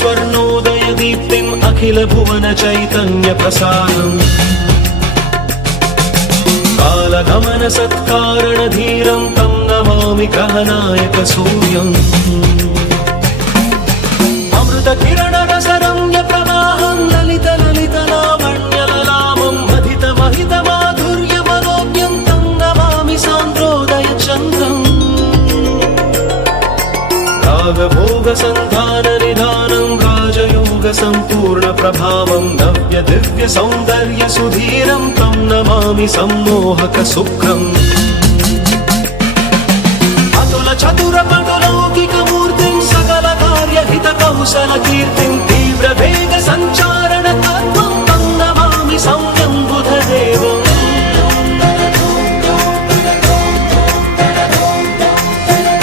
स्वर्णोदय दीप्तिम् अखिल भुवन चैतन्य प्रसारम् कालगमन सत्कारण धीरं तं नमामि ग्रहनायक सूर्यम् अमृत किरण रसरम्य प्रवाहं ललित ललित लावण्य ललामं महित महित माधुर्य मनोज्ञं तं नमामि सान्द्रोदय चन्द्रम् रागभोग सन्धान निधानं राजयोग सम्पूर्ण प्रभावं नव्य दिव्य सौन्दर्य सुधीरं तं नमामि सम्मोहक शुक्रम् अतुल चतुर पटुलौकिक मूर्तिं सकल कार्य हित कौशल कीर्तिं तीव्र वेग सञ्चारण तत्त्वं तं नमामि सौम्यं बुधदेवम्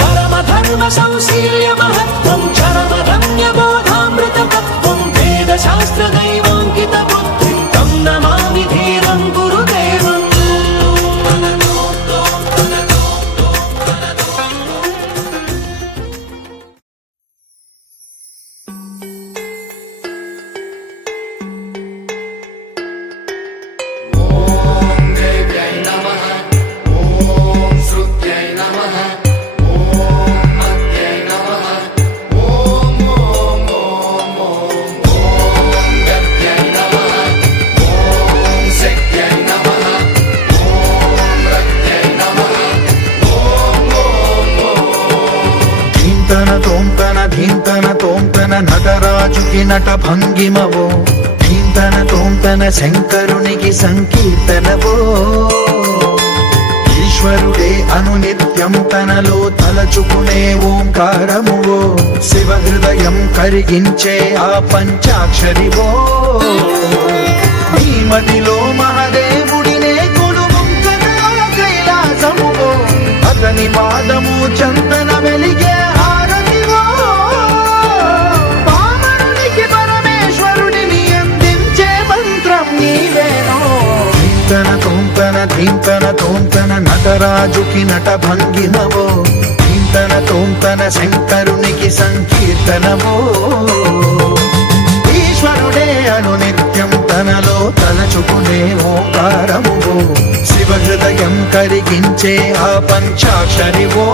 परम धर्म संशील्य महत्त्वं चरम रम्य बोधामृत तत्त्वं वेद शास्त्र दैवाङ्कित बुद्धिं तं नमामि धीरं गुरुदेवम् నటరాజుకి నట భంగిమవో ధీంతన తోంతన శంకరునికి సంకీర్తనవో ఈశ్వరుడే అనునిత్యం తనలో తలచుకునే ఓంకారమువో శివ హృదయం కరిగించే ఆ పంచాక్షరివో నీ మదిలో మహాదేవుడినే కొలువుంకన కైలాసమువో అతని పాదము చందన వెలిగే ధీంతన తోంతన నటరాజుకి నట భంగిమవో ధీంతన తోంతన శంకరునికి సంకీర్తనవో ఈశ్వరుడే అనునిత్యం తనలో తలచుకునే ఓంకారమువో శివ హృదయం కరిగించే ఆ పంచాక్షరివో